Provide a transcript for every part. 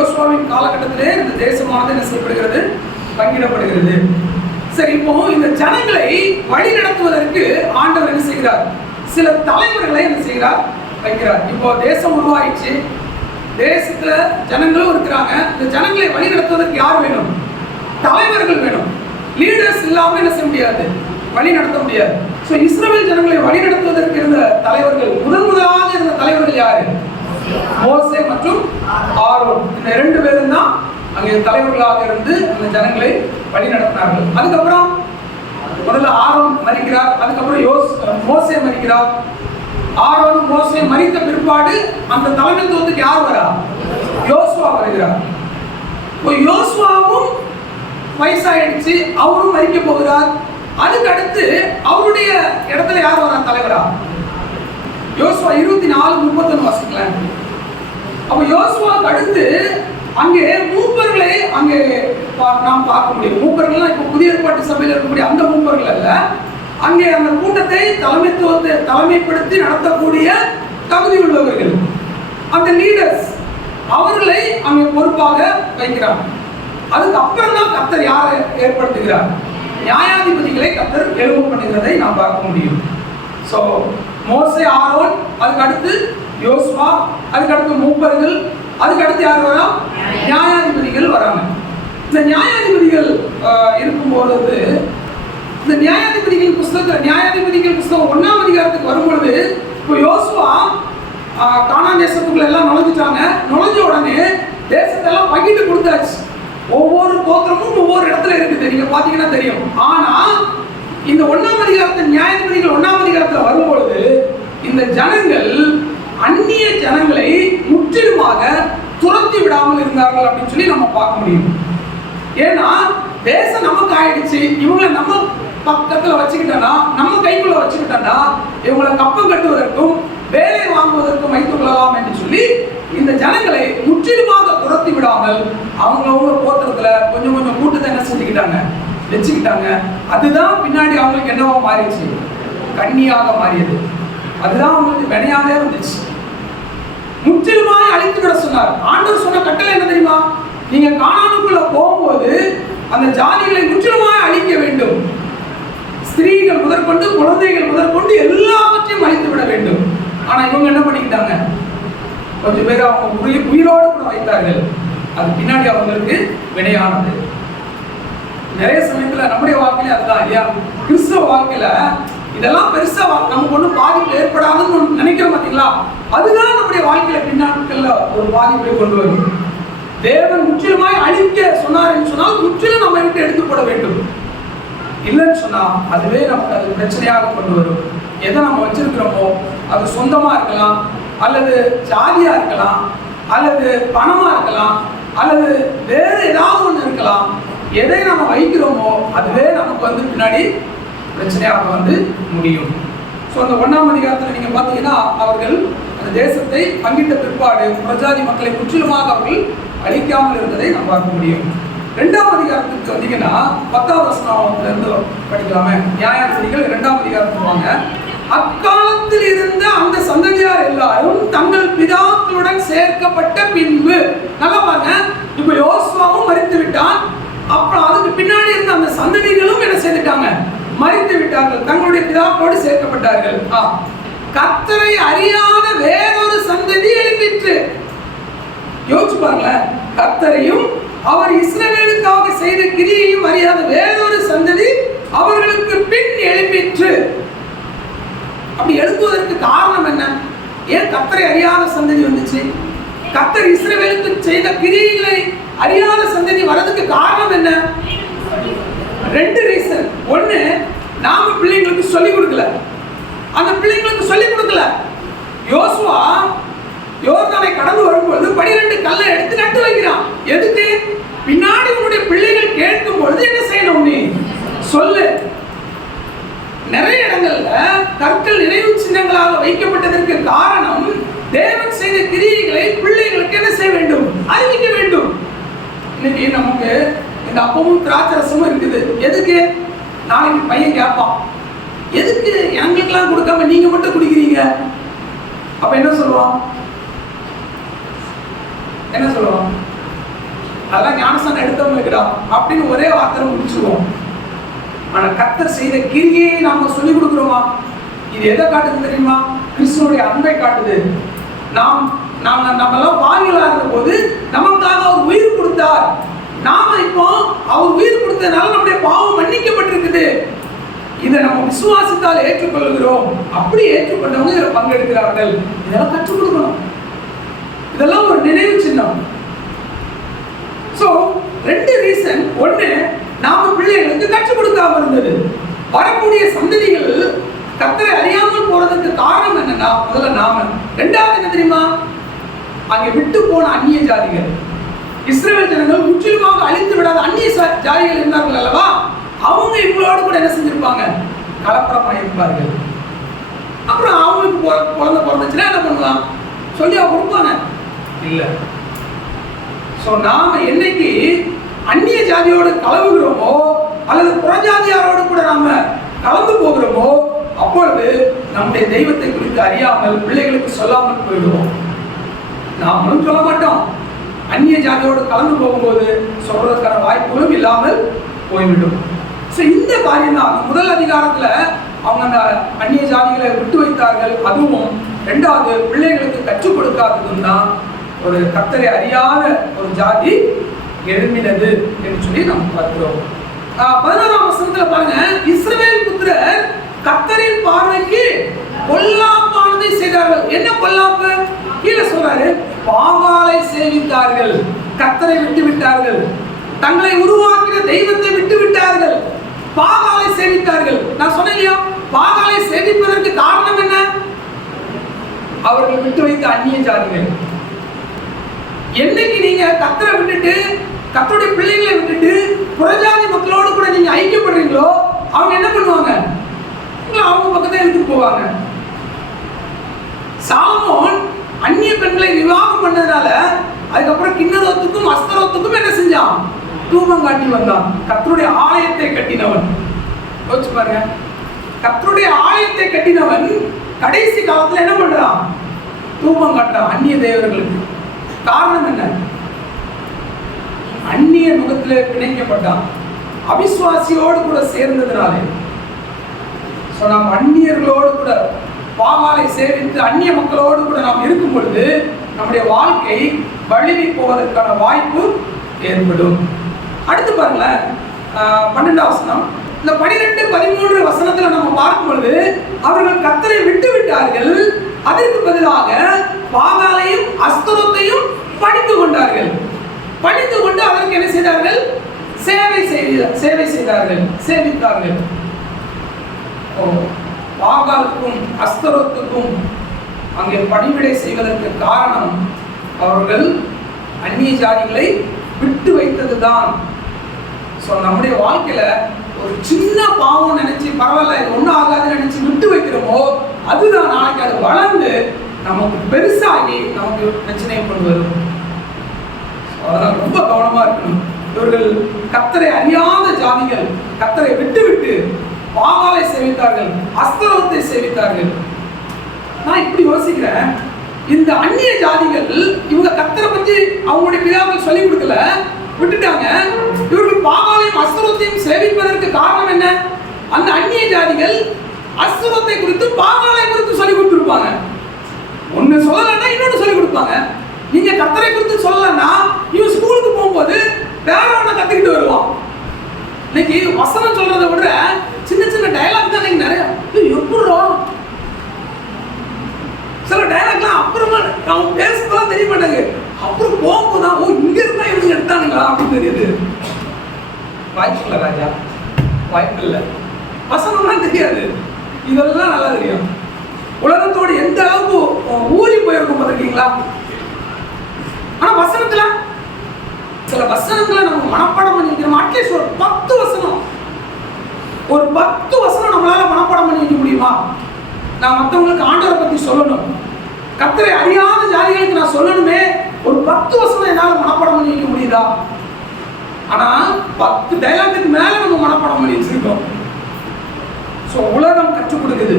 யோசுவாவின் காலகட்டத்திலே இந்த தேசமானது என்ன செய்யப்படுகிறது, பங்கிடப்படுகிறது. சரி, இப்போ இந்த ஜனங்களை வழி நடத்துவதற்கு ஆண்டவர் என்ன செய்கிறார், சில தலைவர்களை என்ன செய்கிறார், வைக்கிறார். இப்போ தேசம் உருவாயிடுச்சு, தேசத்துல ஜனங்களும் இருக்கிறாங்க. இந்த ஜனங்களை வழி நடத்துவதற்கு யார் வேணும், தலைவர்கள் வேணும். லீடர்ஸ் இல்லாம என்ன செய்ய முடியாது, வழி நடத்த முடியாது. ஸோ இஸ்ரவேல் ஜனங்களை வழி நடத்துவதற்கு இருந்த தலைவர்கள், முதலாக இருந்த தலைவர்கள் யாரு, மோசே மற்றும் ஆரோன். இந்த 2 பேரும் தான் அங்கே தலைவர்களாக இருந்து அந்த ஜனங்களை வழி நடத்தினார்கள். அதுக்கப்புறம் முதல்ல ஆரோன் மரிக்கிறார், அதுக்கப்புறம் மோசே மரிக்கிறார். ஆரோன் மோசே மரித்த பிற்பாடு அந்த தலைமைத்துவத்துக்கு யார் வரா, யோசுவா வருகிறார். இப்போ யோசுவாவும் வயசாயிடுச்சு, அவரும் மரிக்க போகிறார். அதுக்கு அடுத்து அவருடைய இடத்துல யார் வரா தலைவரா, யோசுவா 24:31 வாசிக்கலாம். அப்ப யோசுவாவுக்கு அடுத்து அங்கே மூப்பர்களை அங்கே நாம் பார்க்க முடியும். மூப்பர்கள்லாம் இப்போ புதிய ஏற்பாட்டு சபையில் இருக்கக்கூடிய அந்த மூப்பர்கள் அல்ல, அங்கே அந்த கூட்டத்தை தலைமைப்படுத்தி நடத்தக்கூடிய தகுதி உள்ளவர்கள், அந்த லீடர்ஸ், அவர்களை அங்கே பொறுப்பாக வைக்கிறார். அதுக்கு அப்புறம் தான் கர்த்தர் யாரை ஏற்படுத்துகிறார், நியாயாதிபதிகளை கர்த்தர் எழும்ப பண்ணுகிறதை நாம் பார்க்க முடியும். ஸோ மோசே, ஆரோன், அதுக்கு அடுத்து யோசுவா, அதுக்கு அடுத்து மூப்பர்கள், அதுக்கு அடுத்து யார் வரா, நியாயாதிபதிகள் வராங்க. இந்த நியாயாதிபதிகள் இருக்கும்போது இந்த நியாயாதிபதிகள் புஸ்தகம் 1ஆம் அதிகாரத்துக்கு வரும்பொழுது, இப்போ யோசுவா கானான் தேசத்துக்குள்ள எல்லாம் நுழைஞ்சிட்டாங்க. நுழைஞ்ச உடனே தேசத்தெல்லாம் பகிட்டு கொடுத்தாச்சு. ஒவ்வொரு கோத்திரமும் ஒவ்வொரு இடத்துல இருக்குது, நீங்க பாத்தீங்கன்னா தெரியும். ஆனா இந்த 1ஆம் அதிகாரத்தில் நியாயாதிபதிகள் 1ஆம் அதிகாரத்தில் வரும்பொழுது இந்த ஜனங்கள் அந்நிய ஜனங்களை முற்றிலுமாக துரத்தி விடாமல் இருந்தார்கள் அப்படின்னு சொல்லி நம்ம பார்க்க முடியும். ஏன்னா தேசம் நமக்கு ஆயிடுச்சு, இவங்களை நம்ம பக்கத்துல வச்சுக்கிட்டோம்னா, நம்ம கைக்குள்ள வச்சுக்கிட்டோம்னா இவங்களை கப்பம் கட்டுவதற்கும் வேலை வாங்குவதற்கும் வைத்துக் கொள்ளலாம் என்று சொல்லி இந்த ஜனங்களை முற்றிலுமாக துரத்தி விடாமல் அவங்கவுங்க கோத்திரத்துல கொஞ்சம் கொஞ்சம் கூட்டத்தை என்ன செஞ்சுக்கிட்டாங்க, வச்சுக்கிட்டாங்க. அதுதான் பின்னாடி அவங்களுக்கு என்னவா மாறிடுச்சு, கண்ணியாக மாறியது. அதுதான் அவங்களுக்கு வினையாவே வந்துச்சு. முற்றிலுமாய் அழித்து விட சொன்னார். ஆண்டவர் சொன்ன கட்டளை என்ன தெரியுமா, நீங்க கானானுக்குள்ள போகும்போது அந்த ஜாதிகளை முற்றிலுமாய் அழிக்க வேண்டும். ஸ்திரீகள் முதற்கொண்டு குழந்தைகள் முதற்கொண்டு எல்லாவற்றையும் அழித்து விட வேண்டும். ஆனா இவங்க என்ன பண்ணிக்கிட்டாங்க, கொஞ்சம் பேர் அவங்க உயிரோடு கூட வைத்தார்கள். அது பின்னாடி அவங்களுக்கு வினையானது. நிறைய சமயத்துல நம்முடைய வாழ்க்கையில அதுதான் இல்லையா, கிறிஸ்தவ வாழ்க்கையில இதெல்லாம் பெருசா நமக்கு ஒன்றும் பாதிப்பு ஏற்படாதுன்னு நினைக்கிறோம் பார்த்தீங்களா, அதுதான் நம்முடைய வாழ்க்கையில பின்னாட்கள்ல ஒரு பாதிப்பை கொண்டு வரும். தேவன் முற்றிலுமாய் அழிக்க சொன்னார் என்று சொன்னால் முற்றிலும் நம்ம விட்டு எடுத்து போட வேண்டும். இல்லைன்னு சொன்னா அதுவே நமக்கு அது பிரச்சனையாக கொண்டு வரும். எதை நம்ம வச்சிருக்கிறோமோ அது சொந்தமா இருக்கலாம், அல்லது ஜாதியா இருக்கலாம், அல்லது பணமா இருக்கலாம், அல்லது வேற ஏதாவது ஒன்று இருக்கலாம். எதை நம்ம வைக்கிறோமோ அதுவே நமக்கு வந்து பின்னாடி பிரச்சனையாக வந்து முடியும். ஸோ அந்த 1ஆம் அதிகாரத்தில் நீங்க பார்த்தீங்கன்னா அவர்கள் அந்த தேசத்தை பங்கிட்ட பிற்பாடு பிரஜாதி மக்களை முற்றிலுமாக அவர்கள் அழிக்காமல் இருந்ததை நாம் பார்க்க முடியும். 2ஆம் அதிகாரத்துக்கு வந்தீங்கன்னா 10ஆம் வசனத்துல இருந்து படிக்கலாமே. நியாயாதிபதிகள் 2ஆம் அதிகாரத்துக்கு வாங்க. அக்காலத்தில் இருந்த அந்த சந்ததியார் எல்லாரும் தங்கள் பிதாக்களுடன் சேர்க்கப்பட்ட பின்பு, நல்லா பாருங்க, இப்ப யோசுவாவும் மரித்து விட்டான். அப்புறம் அதுக்கு பின்னாடி இருந்த அந்த சந்ததிகளும் என்ன செய்துட்டாங்க, மரித்து விட்டார்கள், தங்களுடைய பிதாக்களோடு சேர்க்கப்பட்டார்கள். கர்த்தரை அறியாத வேறொரு சந்ததி எழுப்பிற்று. யோசிச்சு பாருங்களேன், கர்த்தரையும் அவர் இஸ்ரவேலுக்காக செய்த கிரியையும் அறியாத வேறொரு சந்ததி அவர்களுக்கு பின் எழுப்பிற்று. அப்படி எழுப்புவதற்கு காரணம் என்ன? ஏன் கர்த்தரை அறியாத சந்ததி வந்துச்சு? கர்த்தர் இஸ்ரவேலுக்கு செய்த கிரியைகளை அறியாத சந்ததி வரதுக்கு காரணம் என்ன? 2 ரீசன். ஒண்ணு, நாம பிள்ளைங்களுக்கு சொல்லிக் கொடுக்கல, அந்த பிள்ளைங்களுக்கு சொல்லிக் கொடுக்கல. யோசுவா யோர்தானை கடந்து வரும்பொழுது 12 கல்லை எடுத்து நட்டு வைக்கிறான். எதுக்கு? பின்னாடி உங்களுடைய பிள்ளைகள் கேட்கும் பொழுது என்ன செய்யணும், நீ சொல்லு. நிறைய இடங்கள்ல கற்கள் நினைவு சின்னங்களாக வைக்கப்பட்டதற்கு காரணம் தேவன் செய்த கிரியைகளை பிள்ளைகளுக்கு என்ன செய்ய வேண்டும், அறிவிக்க வேண்டும். இன்னைக்கு நமக்கு இந்த அப்பமும் திராட்சரசமும் இருக்குது. எதுக்கு? நாளைக்கு பையன் கேட்பான், எதுக்கு எங்களுக்கெல்லாம் கொடுக்காம நீங்க மட்டும் குடிக்கிறீங்க? அப்ப என்ன சொல்லுவான்? அதெல்லாம் ஞானஸ்தானம் எடுத்தவங்களுக்குடா அப்படின்னு ஒரே வார்த்தை முடிச்சுருவோம். ஆனா கர்த்தர் செய்த கிரியை நாம சொல்லிக் கொடுக்குறோமா? இது எதை காட்டுது தெரியுமா? கிறிஸ்துவோடைய அன்பை காட்டுது. நம்மெல்லாம் பாவிகளா இருந்த போது நமக்காக அவர் உயிர் கொடுத்தார். நாம இப்போ அவர் உயிர் கொடுத்ததுனால நம்முடைய பாவம் மன்னிக்கப்பட்டிருக்குது. இதை நம்ம விசுவாசத்தால் ஏற்றுக்கொள்கிறோம். அப்படி ஏற்றுக்கொண்டவங்க இதில் பங்கெடுக்கிறார்கள். இதெல்லாம் கற்றுக் கொடுக்கணும். இதெல்லாம் ஒரு நினைவு சின்னம். So 2 reason. ஒன்று, நாம பிள்ளைகளுக்கு கற்றுக் கொடுக்காம இருந்தது. வரக்கூடிய சந்ததிகள் கர்த்தரை அறியாமல் போறதுக்கு காரணம் என்னன்னா, முதல்ல நாம. 2வது என்ன தெரியுமா? அங்கே விட்டு போன அந்நிய ஜாதிகள். இஸ்ரவேல் ஜனங்கள் முற்றிலுமாக அழித்து விடாத அந்நிய ஜாதிகள் இருந்தார்கள் அல்லவா? அவங்க இவங்களோடு கூட என்ன செஞ்சிருப்பாங்க? கலப்பரமா இருப்பார்கள். அப்புறம் அவங்களுக்கு குழந்தை பிறந்துச்சுன்னா என்ன பண்ணுவாங்க? சொல்லியா கொடுப்பாங்க? இல்லை. ஸோ நாம என்னைக்கு அந்நிய ஜாதியோடு கலவுகிறோமோ அல்லது புறஜாதியாரோடு கூட நாம கலந்து போகிறோமோ அப்பொழுது நம்முடைய தெய்வத்தை குறித்து அறியாமல் பிள்ளைகளுக்கு சொல்லாமல் போயிடுவோம். நாமளும் சொல்ல மாட்டோம். அந்நிய ஜாதியோடு கலந்து போகும்போது சொல்றதுக்கான வாய்ப்புகளும் இல்லாமல் போய்விடும். ஸோ இந்த காரியம் தான் முதல் அதிகாரத்துல அவங்க அந்த அந்நிய ஜாதிகளை விட்டு வைத்தார்கள். அதுவும் 2வது பிள்ளைகளுக்கு கற்றுக் கொடுக்காததும் தான் ஒரு கர்த்தரை அறியாத ஒரு ஜாதி எழும்பினது என்று சொல்லி நாம் பார்க்கிறோம். 11ஆம் வசனத்துல பாருங்க, இஸ்ரவேல் புத்திரர் கர்த்தரின் பார்வைக்கு பொல்லாப்பானதை செய்தார்கள். என்ன பொல்லாப்பு? கீழே சொல்றாரு, பாகாலை சேவித்தார்கள், கர்த்தரை விட்டு விட்டார்கள், தங்களை உருவாக்கின தெய்வத்தை விட்டு விட்டார்கள், பாகாலை சேவித்தார்கள். நான் சொன்னேன் இல்லையா, பாகாலை சேவிப்பதற்கு காரணம் என்ன? அவர்கள் விட்டு வைத்த அந்நிய ஜாதிகள். என்னைக்கு நீங்க கர்த்தரை விட்டுட்டு கர்த்தருடைய பிள்ளைகளை விட்டுட்டு புறஜாதி மக்களோடு கூட நீங்க ஐக்கியப்படுறீங்களோ அவங்க என்ன பண்ணுவாங்க? அவங்க பக்கத்தை எடுத்துட்டு போவாங்க. சாலமோன் அந்நிய பெண்களை விவாகம் பண்ணதுனால அதுக்கப்புறம் கிண்ணரோத்துக்கும் அஸ்தரோத்துக்கும் என்ன செஞ்சான்? தூபம் காட்டி வந்தான். கர்த்தருடைய ஆலயத்தை கட்டினவன். யோசிச்சு பாருங்க, கர்த்தருடைய ஆலயத்தை கட்டினவன் கடைசி காலத்துல என்ன பண்றான்? தூபம் காட்டுறான் அந்நிய தேவர்களுக்கு. காரணம் என்ன? அந்நிய முகத்தில் பிணைக்கப்பட்டான். அவிசுவாசியோடு கூட சேர்ந்ததுனாலே. நாம் அந்நியர்களோடு கூட பாகாலை சேவித்து அந்நிய மக்களோடு கூட நாம் இருக்கும் பொழுது நம்முடைய வாழ்க்கை வழுவி போவதற்கான வாய்ப்பு ஏற்படும். அடுத்து பாருங்களேன், 12ஆம் வசனம். இந்த 12, 13 வசனத்துல நம்ம பார்க்கும் பொழுது அவர்கள் கர்த்தரை விட்டு விட்டார்கள், அதற்கு பதிலாக பாகாலையும் அஸ்தரோத்தையும் பணிந்து கொண்டார்கள். பணிந்து கொண்டு அதற்கு என்ன செய்தார்கள்? சேவை செய்தார்கள், சேவித்தார்கள். பாகாலுக்கும் அஸ்தரோத்துக்கும் அங்கே பணிவிடை செய்வதற்கு காரணம் அவர்கள் அந்நிய ஜாதிகளை விட்டு வைத்ததுதான். ஸோ நம்முடைய வாழ்க்கையில ஒரு சின்ன பாவம் நினைச்சு பரவாயில்ல இது ஒன்றும் ஆகாதுன்னு நினைச்சு விட்டு வைக்கிறோமோ அதுதான் நாளைக்கு அது வளர்ந்து நமக்கு பெருசாகி நமக்கு பிரச்சனையை கொண்டு வரும். அதனால் ரொம்ப கவனமா இருக்கணும். இவர்கள் கர்த்தரை அறியாத ஜாதிகள் கர்த்தரை விட்டு விட்டு பாகாலை சேவித்தார்கள், அஸ்தரோத்தை சேவித்தார்கள். நான் இப்படி யோசிக்கிறேன், இந்த அந்நிய ஜாதிகள் இவங்க கர்த்தரை பற்றி அவங்களுடைய பிதாக்கள் சொல்லிக் கொடுக்கல, விட்டுட்டாங்க. இவர்கள் பாகாலையும் அஸ்தரோத்தையும் சேவிப்பதற்கு காரணம் என்ன? அந்த அந்நிய ஜாதிகள் அஸ்தரோத்தை குறித்து பாகாலை குறித்து சொல்லிக் கொடுத்துருப்பாங்க. ஒன்னு சொல்லலைன்னா இன்னொன்று சொல்லிக் கொடுப்பாங்க. நீங்க கர்த்தரை குறித்து சொல்லலைன்னா இவன் ஸ்கூலுக்கு போகும்போது வேற ஒண்ணு கத்துக்கிட்டு வருவான். இன்னைக்கு வசனம் சொல்றதை விட சின்ன சின்ன டயலாக் தான் இன்னைக்கு நிறைய. எப்படிறோம் சில டயலாக்லாம் அப்புறமா அவன் பேசுறதுலாம் தெரிய மாட்டாங்க. அப்புறம் போகும்போதுதான் ஓ இங்க இருந்தா இவங்க எடுத்தானுங்களா அப்படின்னு தெரியுது. வாய்ப்பு இல்லை ராஜா, வாய்ப்பு இல்லை. வசனம்லாம் தெரியாது, இதெல்லாம் நல்லா தெரியும். உலகத்தோடு எந்த அளவுக்கு ஊறி போயிருக்கும் பார்த்துருக்கீங்களா? ஆனா வசனத்துல சில வசனங்களை நம்ம மனப்பாடம் பண்ணி வைக்கிறோம். அட்லீஸ்ட் ஒரு 10 வசனம், ஒரு 10 வசனம் நம்மளால மனப்பாடம் பண்ணி வைக்க முடியுமா? நான் மற்றவங்களுக்கு ஆண்டவரை பத்தி சொல்லணும், கர்த்தரை அறியாத ஜாதிகளுக்கு நான் சொல்லணுமே, ஒரு 10 வசனம் என்னால மனப்பாடம் பண்ணி வைக்க முடியுதா? ஆனா 10 டைலாக்குக்கு மேல நம்ம மனப்பாடம் பண்ணி வச்சிருக்கோம். ஸோ உலகம் கற்றுக் கொடுக்குது.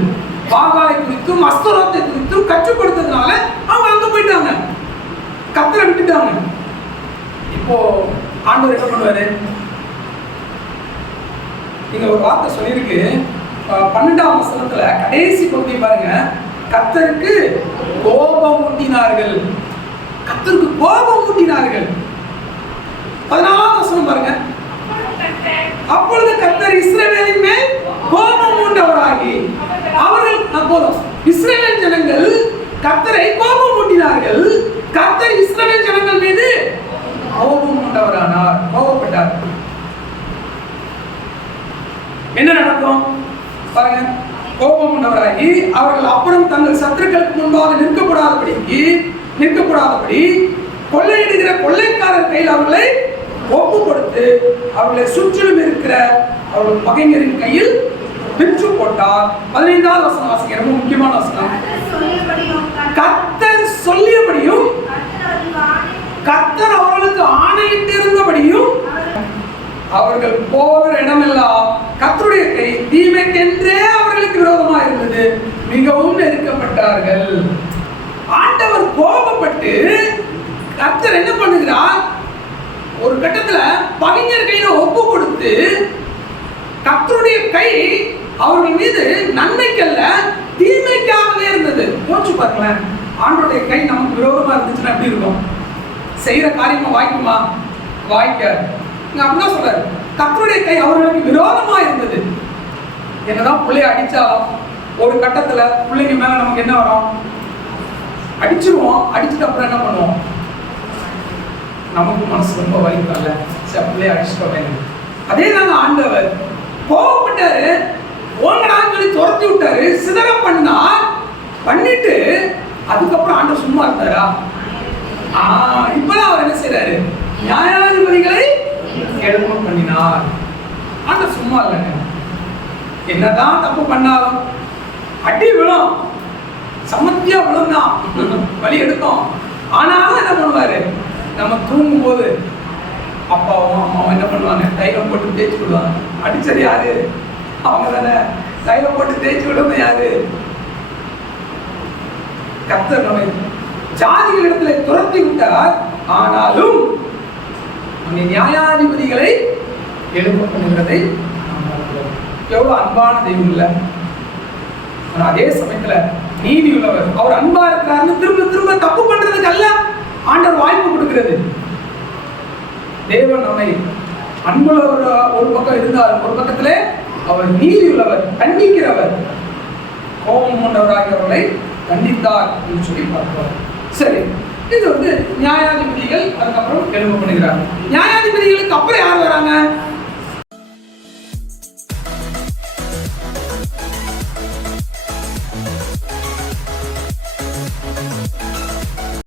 பாகாலை குறித்தும் அஸ்தரோத்தை குறித்தும் கற்றுக் கொடுத்ததுனால அவங்க அங்க போயிட்டாங்க, கர்த்தரை விட்டுட்டாங்க. இப்போ ஆண்டவர் என்ன பண்ணுவாரு? நீங்க ஒரு வார்த்தை சொல்லியிருக்கு 12ஆம் வசனத்துல கடைசி பகுதி பாருங்க, கர்த்தருக்கு கோபம் ஊட்டினார்கள். கர்த்தருக்கு கோபம் ஊட்டினார்கள். 14ஆம் வசனம் பாருங்க, அப்பொழுது கர்த்தர் இஸ்ரவேலின் மேல் கோபம் ஊண்டவராகி அவர்கள் போதும் இஸ்ரவேல் ஜனங்கள் கர்த்தரை கோபம் ஊட்டினார்கள். கர்த்தர் இஸ்ரவேல் ஜனங்கள் மீது கோபம் ஊண்டவரானார், கோபப்பட்டார். என்ன நடக்கும் பாருங்க, கோபம் உண்டவராகி அவர்கள் அப்புறம் தங்கள் சத்துருக்களுக்கு முன்பாக நிற்கக்கூடாதபடி கொள்ளையிடுகிற கொள்ளைக்காரர் கையில் அவர்களை ஒப்பு கொடுத்து அவர்களை சுற்றிலும் இருக்கிற அவர்கள் பகைஞரின் கையில் விற்று போட்டார். 15ஆவது வசனம் வாசிக்க, ரொம்ப முக்கியமான வசனம். கர்த்தர் சொல்லியபடியும் கர்த்தர் அவர்களுக்கு ஆணையிட்டு இருந்தபடியும் அவர்கள் போகிற இடமெல்லாம் கர்த்தருடைய கை தீமைக்கென்றே அவர்களுக்கு விரோதமாக இருந்தது, மிகவும் நெருக்கப்பட்டார்கள். ஆண்டவர் கோபப்பட்டு கர்த்தர் என்ன பண்ணுகிறார்? ஒரு கட்டத்துல பகைஞர் கையில ஒப்பு கொடுத்து கர்த்தருடைய கை அவர்கள் மீது நன்மைக்கல்ல தீமைக்காகவே இருந்தது. யோசிச்சு பாருங்களேன், ஆண்டவருடைய கை நமக்கு விரோதமா இருந்துச்சுன்னா எப்படி இருக்கும்? செய்யற காரியமா வாய்க்குமா? வாய்க்காது. அப்படிதான் சொல்றாரு, கர்த்தருடைய கை அவர்களுக்கு விரோதமா இருந்தது. என்னதான் பிள்ளைய அடிச்சாலும் ஒரு கட்டத்துல பிள்ளைங்க மேல நமக்கு என்ன வரும்? அடிச்சிருவோம். அடிச்சுட்டு அப்புறம் என்ன பண்ணுவோம்? நமக்கு மனசு ரொம்ப வலிக்கல, பிள்ளைய அடிச்சுட்டோம். அதே தாங்க ஆண்டவர் கோவப்பட்டாரு, ஓங்கடான்னு சொல்லி துரத்தி விட்டாரு, சிதறம் பண்ணிட்டு அதுக்கப்புறம் ஆண்டவர் சும்மா இருந்தாரா? இப்பதான் அவர் என்ன செய்யறாரு? நியாயாதிபதிகளை எழுப்ப பண்ணினார். ஆண்டவர் சும்மா இல்லைங்க. என்னதான் தப்பு பண்ணாலும் அடி விழும், சமத்தியா விழுந்தான், வலி எடுக்கும். ஆனாலும் என்ன பண்ணுவாரு? நம்ம தூங்கும் போது அப்பாவும் அம்மாவும் என்ன பண்ணுவாங்க? தைலம் போட்டு தேய்ச்சி விடுவாங்க. அடிச்சது யாரு? அவங்க தானே. தைலம் போட்டு தேய்ச்சி விடுறது யாரு? கர்த்தர் நம்மை ஜாதிகளிடத்துல துரத்தி விட்டார். ஆனாலும் நியாயாதிபதிகளை எழுப்ப பண்ணுகிறதை எவ்வளவு அன்பான தெய்வம் இல்ல? அதே சமயத்துல நீதி உள்ளவர். அவர் அன்பா இருக்கிறாருன்னு திரும்ப திரும்ப தப்பு பண்றதுக்கு அல்ல ஆண்டவர் வாய்ப்பு கொடுக்கிறது. தேவன் நம்மை அன்புள்ள ஒரு பக்கம் இருந்தால், ஒரு பக்கத்திலே அவர் நீதி உள்ளவர், கண்டிக்கிறவர். கோபம் கொண்டவராகிறவர்களை கண்டித்தார் என்று சொல்லி பார்க்கிறோம். சரி, இது நியாயாதிபதிகள் அதுக்கப்புறம் எழுப்ப பண்ணுகிறார். நியாயாதிபதிகளுக்கு அப்புறம் யார் வராங்க?